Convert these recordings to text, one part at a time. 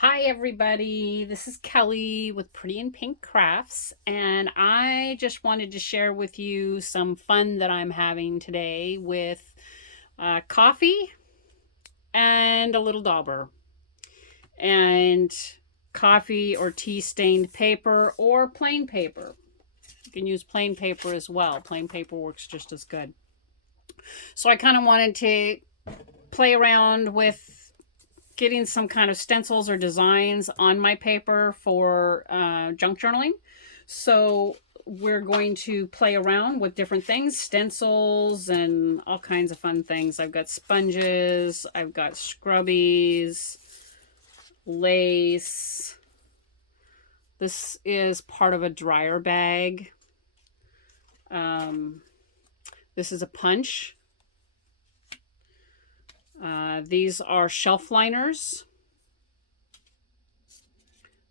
Hi everybody, this is Kelly with Pretty in Pink Crafts, and I just wanted to share with you some fun that I'm having today with coffee and a little dauber, and coffee or tea stained paper or plain paper. You can use plain paper as well. Plain paper works just as good. So I kind of wanted to play around with getting some kind of stencils or designs on my paper for junk journaling. So we're going to play around with different things, stencils and all kinds of fun things. I've got sponges, I've got scrubbies, lace. This is part of a dryer bag. Um, this is a punch. These are shelf liners.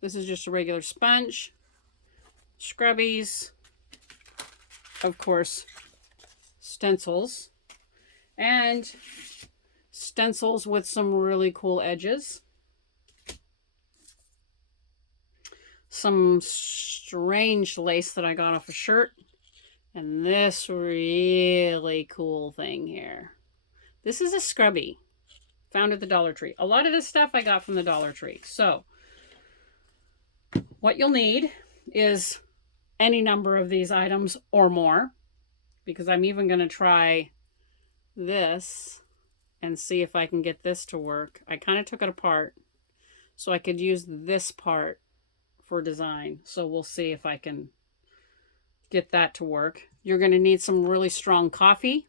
This is just a regular sponge. Scrubbies. Of course, stencils. And stencils with some really cool edges. Some strange lace that I got off a shirt. And this really cool thing here. This is a scrubby. Found at the Dollar Tree. A lot of this stuff I got from the Dollar Tree. So, what you'll need is any number of these items or more, because I'm even going to try this and see if I can get this to work. I kind of took it apart so I could use this part for design. So we'll see if I can get that to work. You're going to need some really strong coffee.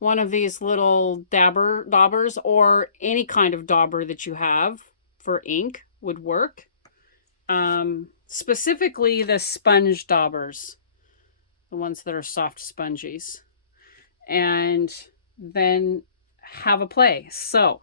One of these little daubers or any kind of dauber that you have for ink would work. Specifically the sponge daubers, the ones that are soft sponges. And then have a play. So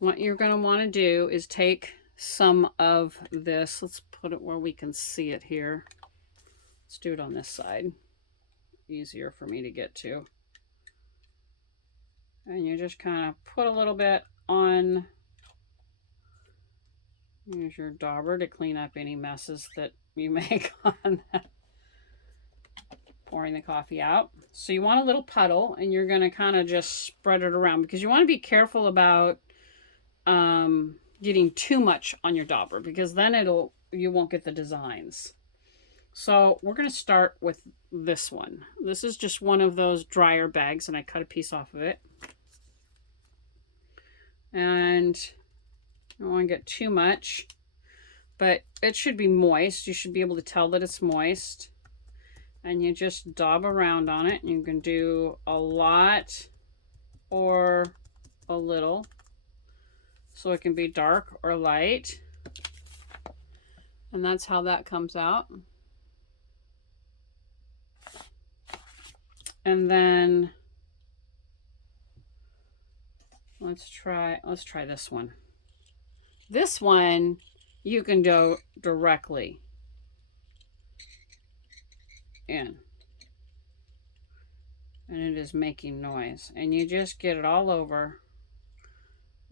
what you're going to want to do is take some of this. Let's put it where we can see it here. Let's do it on this side. Easier for me to get to. And you just kind of put a little bit on. Use your dauber to clean up any messes that you make on that. Pouring the coffee out. So you want a little puddle, and you're going to kind of just spread it around because you want to be careful about getting too much on your dauber, because then you won't get the designs. So we're going to start with this one. This is just one of those dryer bags, and I cut a piece off of it. And I don't want to get too much, but it should be moist. You should be able to tell that it's moist. And you just daub around on it. You can do a lot or a little. So it can be dark or light. And that's how that comes out. And then let's try this one. This one you can do directly in. And it is making noise. And you just get it all over.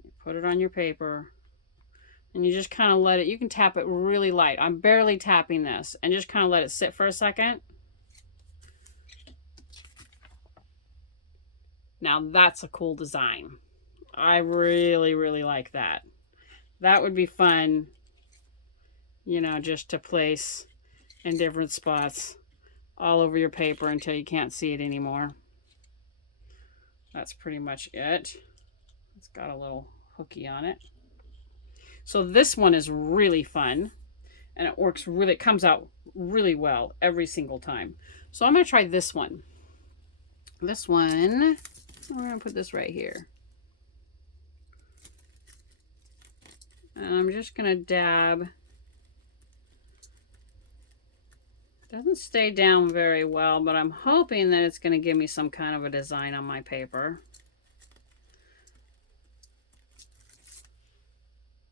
You put it on your paper. And you just kind of let it, you can tap it really light. I'm barely tapping this. And just kind of let it sit for a second. Now that's a cool design. I really, really like that. That would be fun, you know, just to place in different spots all over your paper until you can't see it anymore. That's pretty much it. It's got a little hooky on it. So this one is really fun, and it works really, it comes out really well every single time. So I'm going to try this one. This one, we're going to put this right here. And I'm just going to dab. It doesn't stay down very well, but I'm hoping that it's going to give me some kind of a design on my paper.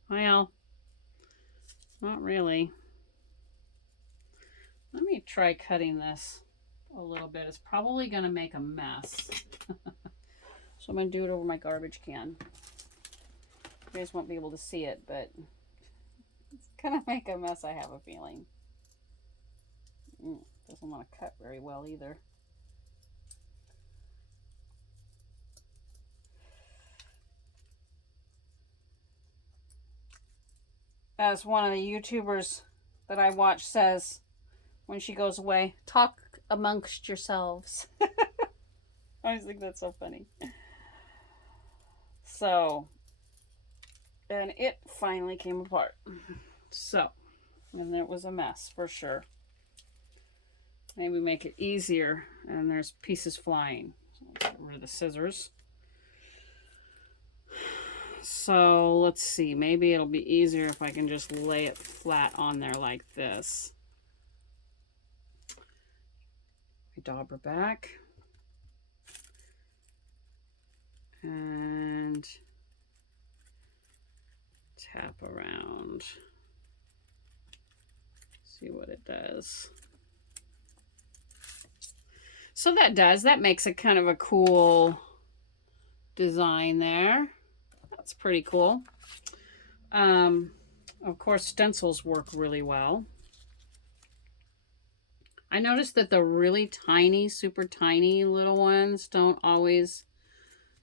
Well, not really. Let me try cutting this a little bit. It's probably going to make a mess. So I'm going to do it over my garbage can. You guys won't be able to see it, but it's gonna make a mess, I have a feeling. Doesn't want to cut very well either. As one of the YouTubers that I watch says when she goes away, talk amongst yourselves. I always think that's so funny. So, and it finally came apart. So, and it was a mess for sure. Maybe make it easier, and there's pieces flying. So get rid of the scissors. So let's see, maybe it'll be easier if I can just lay it flat on there like this. I dauber back. And tap around. See what it does. So that makes it kind of a cool design there. That's pretty cool. Of course, stencils work really well. I noticed that the really tiny, super tiny little ones don't always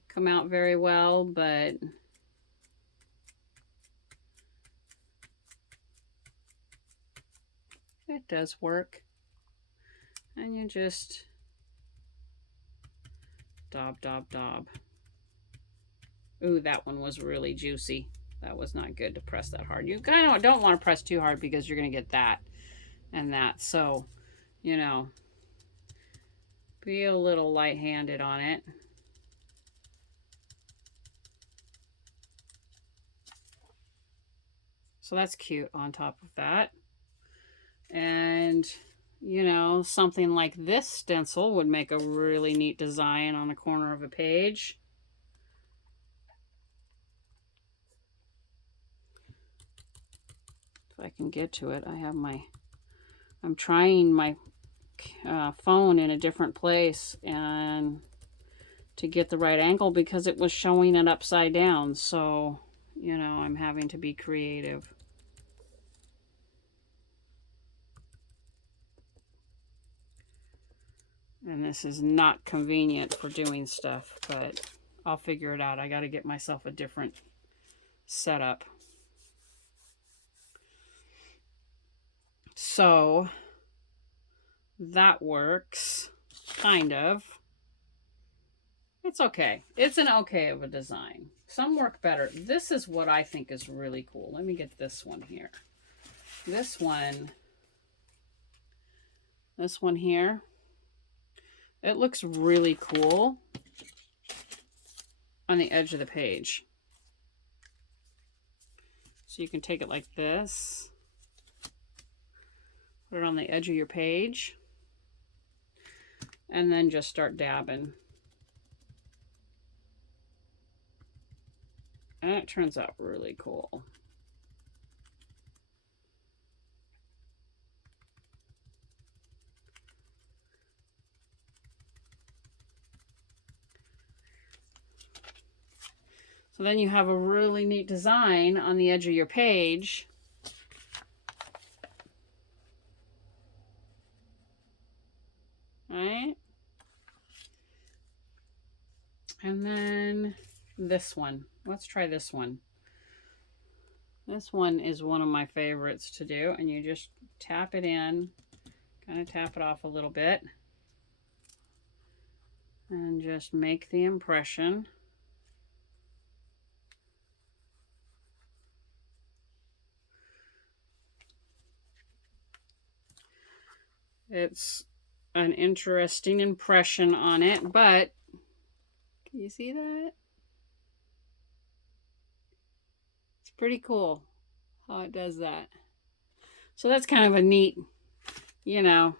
come out very well, but it does work. And you just daub, daub, daub. Ooh, that one was really juicy. That was not good to press that hard. You kind of don't want to press too hard because you're going to get that and that. So, you know, be a little light-handed on it. So that's cute on top of that. And, you know, something like this stencil would make a really neat design on the corner of a page. If I can get to it, I'm trying my phone in a different place and to get the right angle because it was showing it upside down. So, you know, I'm having to be creative. And this is not convenient for doing stuff, but I'll figure it out. I got to get myself a different setup. So that works, kind of. It's okay. It's an okay of a design. Some work better. This is what I think is really cool. Let me get this one here. This one here, it looks really cool on the edge of the page. So you can take it like this, put it on the edge of your page, and then just start dabbing. And it turns out really cool. So then you have a really neat design on the edge of your page. Right? And then this one. Let's try this one. This one is one of my favorites to do, and you just tap it in, kind of tap it off a little bit, and just make the impression. It's an interesting impression on it, but can you see that? It's pretty cool how it does that. So that's kind of a neat, you know,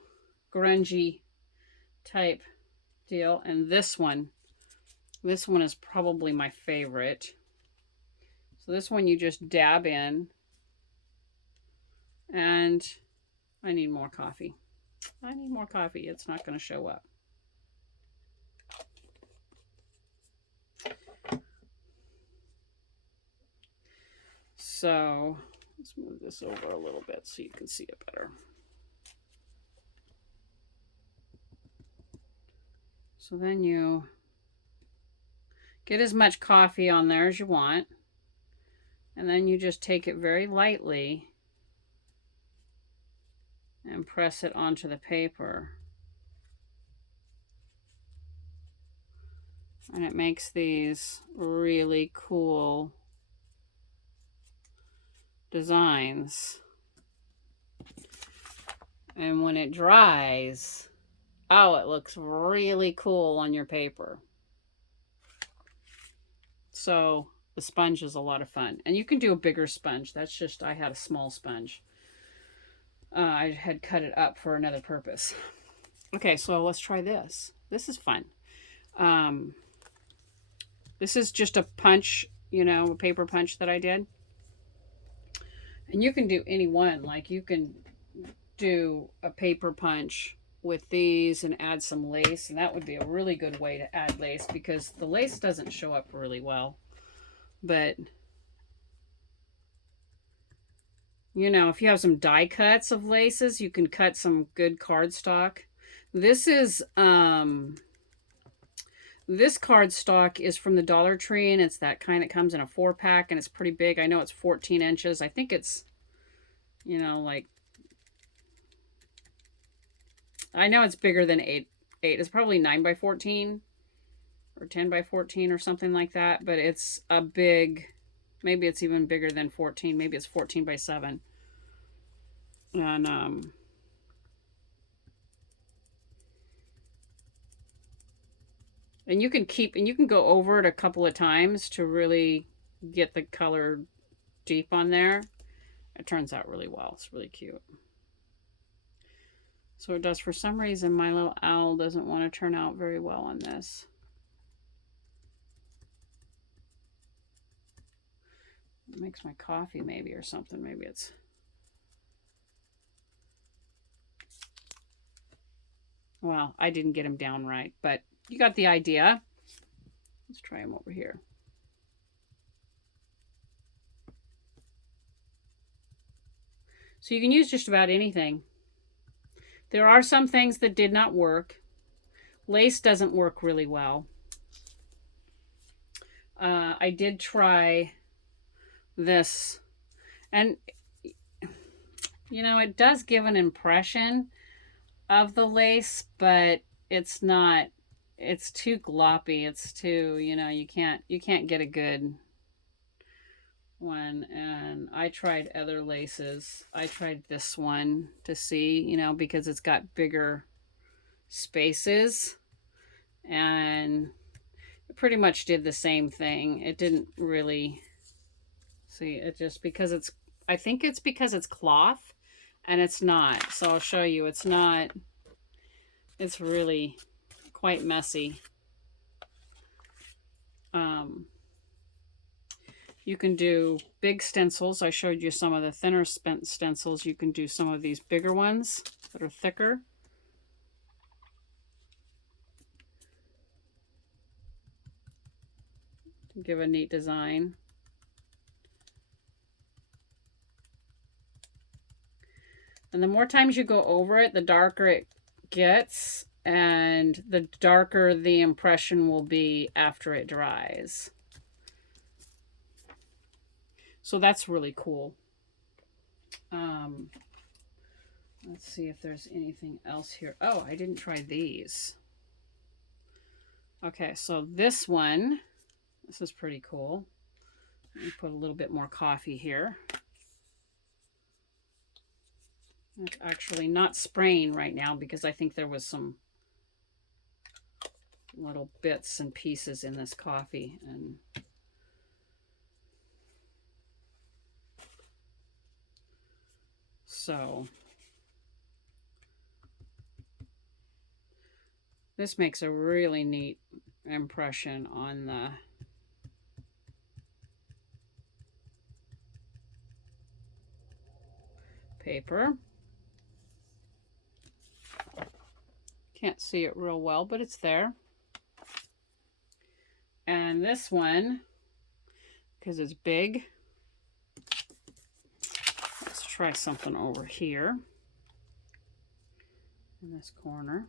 grungy type deal. And this one is probably my favorite. So this one you just dab in, and I need more coffee. I need more coffee. It's not going to show up. So let's move this over a little bit so you can see it better. So then you get as much coffee on there as you want. And then you just take it very lightly and press it onto the paper. And it makes these really cool designs. And when it dries, oh, it looks really cool on your paper. So the sponge is a lot of fun. And you can do a bigger sponge. That's just, I had a small sponge. I had cut it up for another purpose. Okay, so let's try this. This is fun. This is just a punch, you know, a paper punch that I did. And you can do any one. Like you can do a paper punch with these and add some lace. And that would be a really good way to add lace because the lace doesn't show up really well. But, you know, if you have some die cuts of laces, you can cut some good cardstock. This is, this cardstock is from the Dollar Tree, and it's that kind that comes in a 4-pack, and it's pretty big. I know it's 14 inches. I think it's, you know, like, I know it's bigger than 8. It's probably 9 by 14 or 10 by 14 or something like that, but it's a big, maybe it's even bigger than 14. Maybe it's 14 by 7. And, and you can keep, and you can go over it a couple of times to really get the color deep on there. It turns out really well. It's really cute. So it does. For some reason, my little owl doesn't want to turn out very well on this. It makes my coffee maybe or something. Maybe it's... Well, I didn't get him down right, but you got the idea. Let's try him over here. So you can use just about anything. There are some things that did not work. Lace doesn't work really well. I did try this, and you know, it does give an impression of the lace, but it's not, it's too gloppy. It's too, you know, you can't get a good one. And I tried other laces. I tried this one to see, you know, because it's got bigger spaces, and it pretty much did the same thing. It didn't really, see, it just, because it's, I think it's because it's cloth, and it's not. So I'll show you. It's not, it's really quite messy. You can do big stencils. I showed you some of the thinner stencils. You can do some of these bigger ones that are thicker. Give a neat design. And the more times you go over it, the darker it gets, and the darker the impression will be after it dries. So that's really cool. Let's see if there's anything else here. Oh, I didn't try these. Okay, so this one, this is pretty cool. Let me put a little bit more coffee here. It's actually not spraying right now because I think there was some little bits and pieces in this coffee, and so this makes a really neat impression on the paper. Can't see it real well, but it's there. And this one, because it's big, try something over here in this corner.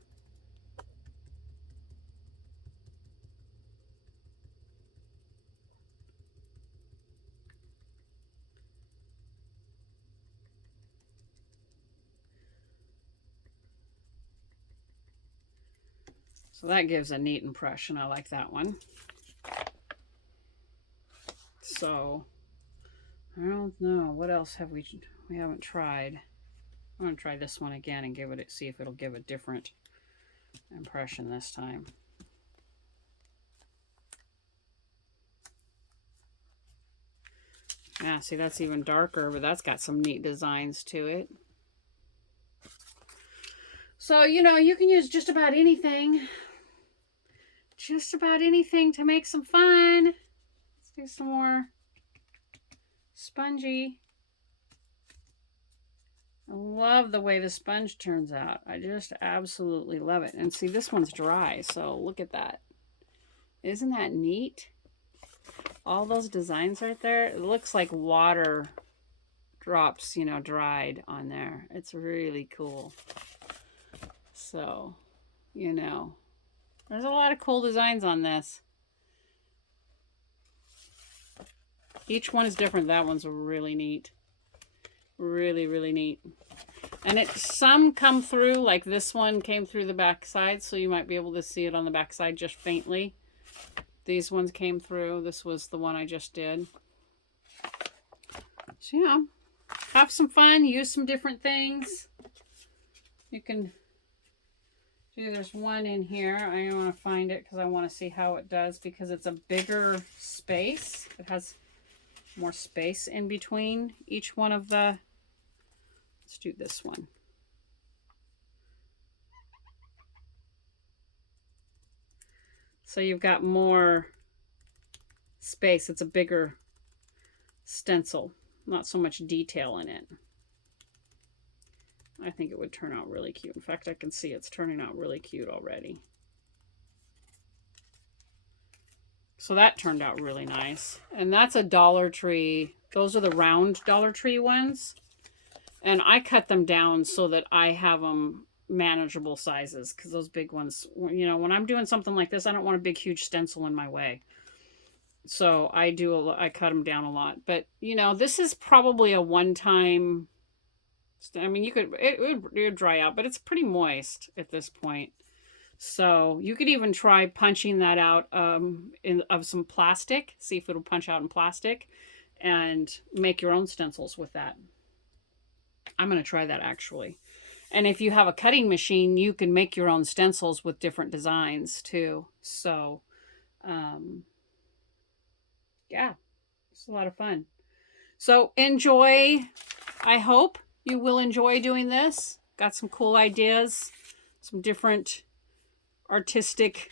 So that gives a neat impression. I like that one. So I don't know. What else have we haven't tried? I'm going to try this one again and give it, see if it'll give a different impression this time. Yeah, see, that's even darker, but that's got some neat designs to it. So, you know, you can use just about anything. Just about anything to make some fun. Let's do some more spongy. I love the way the sponge turns out. I just absolutely love it. And see, this one's dry, so look at that. Isn't that neat? All those designs right there. It looks like water drops, you know, dried on there. It's really cool. So, you know, there's a lot of cool designs on this. Each one is different. That one's really neat. Really, really neat. And some come through, like this one came through the back side, so you might be able to see it on the back side just faintly. These ones came through. This was the one I just did. So, yeah, have some fun. Use some different things. You can do, there's one in here. I want to find it because I want to see how it does, because it's a bigger space. It has more space in between each one of the, let's do this one. So you've got more space. It's a bigger stencil, not so much detail in it. I think it would turn out really cute. In fact, I can see it's turning out really cute already. So that turned out really nice. And that's a Dollar Tree. Those are the round Dollar Tree ones. And I cut them down so that I have them manageable sizes, because those big ones, you know, when I'm doing something like this, I don't want a big, huge stencil in my way. So I cut them down a lot. But, you know, this is probably a one-time, I mean, it would dry out, but it's pretty moist at this point. So you could even try punching that out of some plastic, see if it'll punch out in plastic, and make your own stencils with that. I'm going to try that actually. And if you have a cutting machine, you can make your own stencils with different designs too. So, yeah, it's a lot of fun. So enjoy. I hope you will enjoy doing this. Got some cool ideas, some different artistic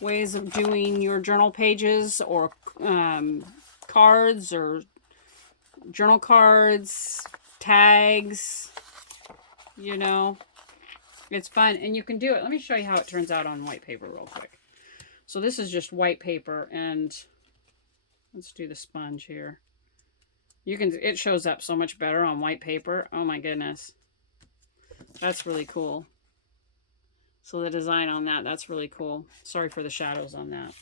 ways of doing your journal pages, or cards, or journal cards, tags, you know, it's fun and you can do it. Let me show you how it turns out on white paper real quick. So this is just white paper, and let's do the sponge here. It shows up so much better on white paper. Oh my goodness. That's really cool. So the design on that's really cool. Sorry for the shadows on that.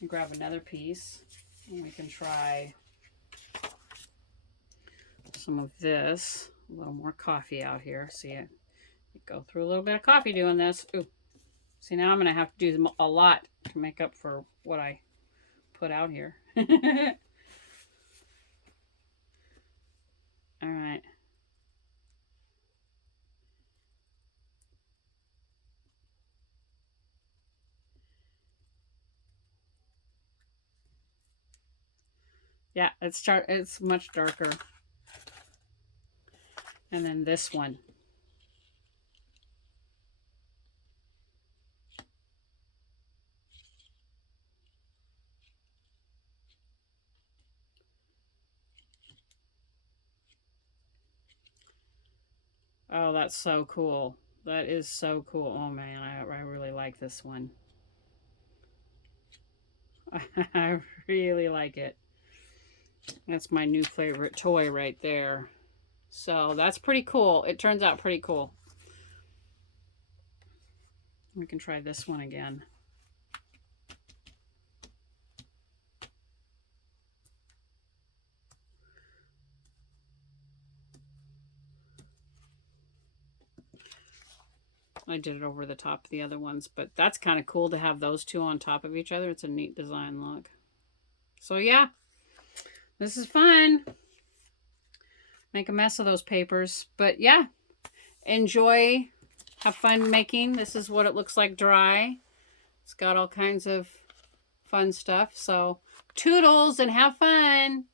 And grab another piece, and we can try some of this. A little more coffee out here. See it? Go through a little bit of coffee doing this. Ooh. See, now I'm going to have to do a lot to make up for what I put out here. All right. Yeah, it's much darker. And then this one. Oh, that's so cool. That is so cool. Oh man, I really like this one. I really like it. That's my new favorite toy right there. So that's pretty cool. It turns out pretty cool. We can try this one again. I did it over the top of the other ones, but that's kind of cool to have those two on top of each other. It's a neat design look. So yeah, this is fun. Make a mess of those papers. But yeah, enjoy. Have fun making. This is what it looks like dry. It's got all kinds of fun stuff. So toodles and have fun.